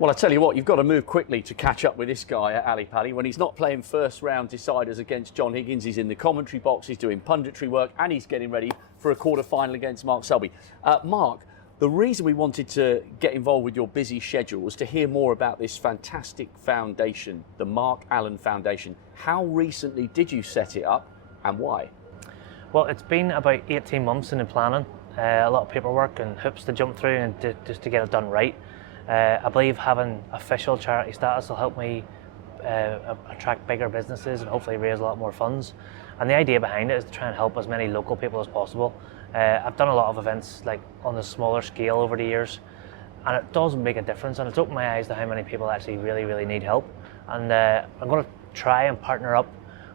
Well, I tell you what, you've got to move quickly to catch up with this guy at Ali Pali. When he's not playing first round deciders against John Higgins, he's in the commentary box, he's doing punditry work, and he's getting ready for a quarter-final against Mark Selby. Mark, the reason we wanted to get involved with your busy schedule was to hear more about this fantastic foundation, the Mark Allen Foundation. How recently did you set it up and why? Well, it's been about 18 months in the planning, a lot of paperwork and hoops to jump through and just to get it done right. I believe having official charity status will help me attract bigger businesses and hopefully raise a lot more funds. And the idea behind it is to try and help as many local people as possible. I've done a lot of events like on a smaller scale over the years, and it does make a difference, and it's opened my eyes to how many people actually really need help. And I'm going to try and partner up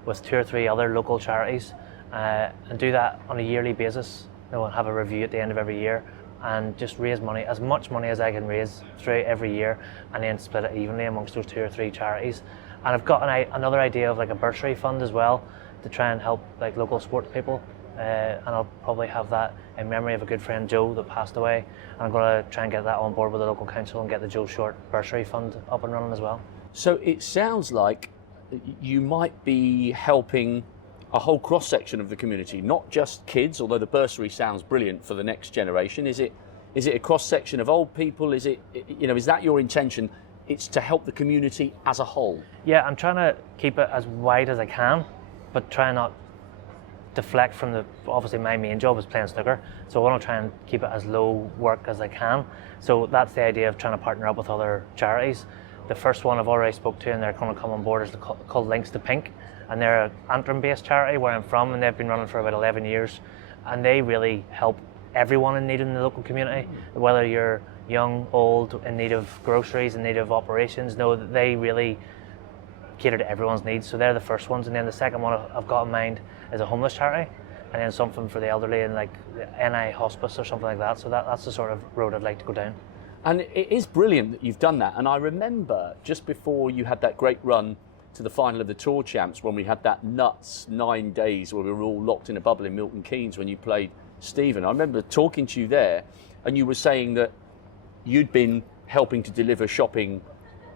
with 2 or 3 other local charities and do that on a yearly basis. And have a review at the end of every year and just raise money, as much money as I can raise throughout every year, and then split it evenly amongst those 2 or 3 charities. And I've got another idea of like a bursary fund as well to try and help like local sports people. And I'll probably have that in memory of a good friend Joe that passed away. And I'm going to try and get that on board with the local council and get the Joe Short bursary fund up and running as well. So it sounds like you might be helping a whole cross-section of the community, not just kids, although the bursary sounds brilliant for the next generation. Is it a cross-section of old people? Is that your intention? It's to help the community as a whole? Yeah, I'm trying to keep it as wide as I can, but try not deflect from obviously my main job is playing snooker, so I want to try and keep it as low work as I can. So that's the idea of trying to partner up with other charities. The first one I've already spoke to and they're going to come on board is called Links to Pink, and they're an Antrim-based charity where I'm from, and they've been running for about 11 years, and they really help everyone in need in the local community, whether you're young, old, in need of groceries, in need of operations. No, they really cater to everyone's needs. So they're the first ones, and then the second one I've got in mind is a homeless charity, and then something for the elderly and like NI hospice or something like that. So that's the sort of road I'd like to go down. And it is brilliant that you've done that. And I remember just before you had that great run to the final of the Tour Champs, when we had that nuts 9 days where we were all locked in a bubble in Milton Keynes when you played Stephen. I remember talking to you there, and you were saying that you'd been helping to deliver shopping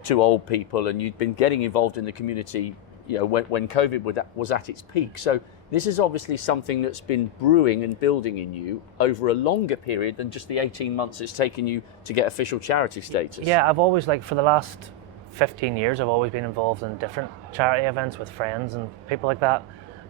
to old people, and you'd been getting involved in the community, when COVID was at its peak. So this is obviously something that's been brewing and building in you over a longer period than just the 18 months it's taken you to get official charity status. Yeah, I've always, for the last 15 years, I've always been involved in different charity events with friends and people like that,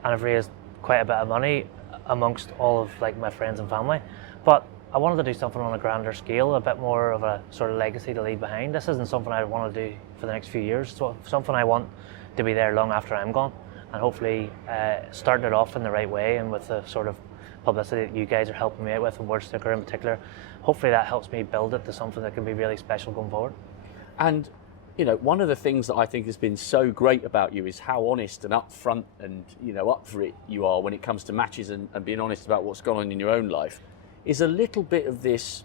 and I've raised quite a bit of money amongst all of my friends and family. But I wanted to do something on a grander scale, a bit more of a sort of legacy to leave behind. This isn't something I want to do for the next few years, so something I want to be there long after I'm gone, and hopefully starting it off in the right way and with the sort of publicity that you guys are helping me out with, and World Snooker in particular. Hopefully that helps me build it to something that can be really special going forward. And one of the things that I think has been so great about you is how honest and upfront and up for it you are when it comes to matches, and being honest about what's gone on in your own life. Is a little bit of this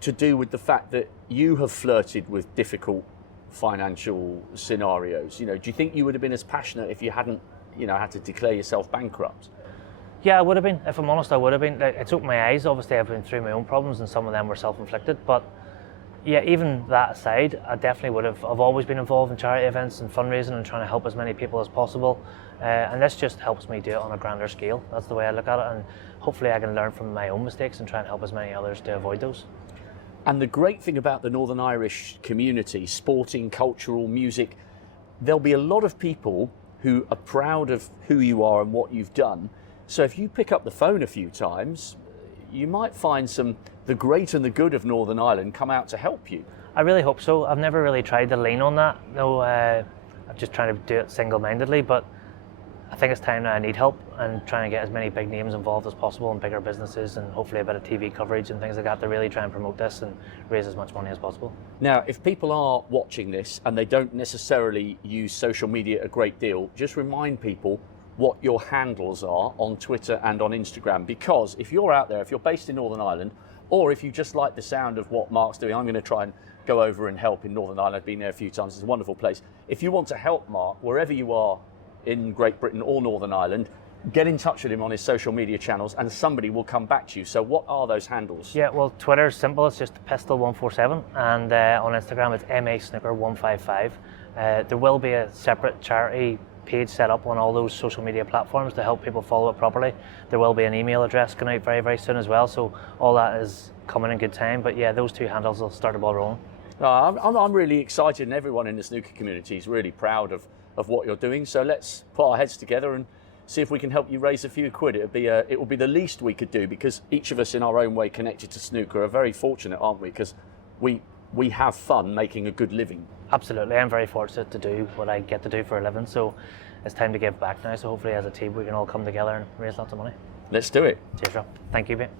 to do with the fact that you have flirted with difficult financial scenarios? Do you think you would have been as passionate if you hadn't had to declare yourself bankrupt? Yeah, I would have been. If I'm honest, I would have been. It's opened my eyes. Obviously, I've been through my own problems, and some of them were self-inflicted. But yeah, even that aside, I definitely would have. I've always been involved in charity events and fundraising and trying to help as many people as possible. And this just helps me do it on a grander scale. That's the way I look at it. And hopefully I can learn from my own mistakes and try and help as many others to avoid those. And the great thing about the Northern Irish community, sporting, cultural, music, there'll be a lot of people who are proud of who you are and what you've done. So if you pick up the phone a few times, you might find the great and the good of Northern Ireland come out to help you. I really hope so. I've never really tried to lean on that. No, I'm just trying to do it single-mindedly, but I think it's time now I need help, and trying to get as many big names involved as possible and bigger businesses, and hopefully a bit of TV coverage and things like that to really try and promote this and raise as much money as possible. Now, if people are watching this and they don't necessarily use social media a great deal, just remind people what your handles are on Twitter and on Instagram, because if you're out there, if you're based in Northern Ireland, or if you just like the sound of what Mark's doing, I'm going to try and go over and help in Northern Ireland. I've been there a few times. It's a wonderful place. If you want to help Mark, wherever you are in Great Britain or Northern Ireland, get in touch with him on his social media channels and somebody will come back to you. So what are those handles? Yeah, well, Twitter's simple. It's just Pistol147, and on Instagram it's MASnooker155. There will be a separate charity page set up on all those social media platforms to help people follow it properly. There will be an email address going out very, very soon as well, so all that is coming in good time. But yeah, those two handles will start the ball rolling. I'm really excited, and everyone in the snooker community is really proud of what you're doing. So let's put our heads together and see if we can help you raise a few quid. It will be the least we could do, because each of us in our own way connected to snooker are very fortunate, aren't we? Because we have fun making a good living. Absolutely, I'm very fortunate to do what I get to do for a living, so it's time to give back now. So hopefully as a team we can all come together and raise lots of money. Let's do it. Cheers, Rob. Thank you, mate.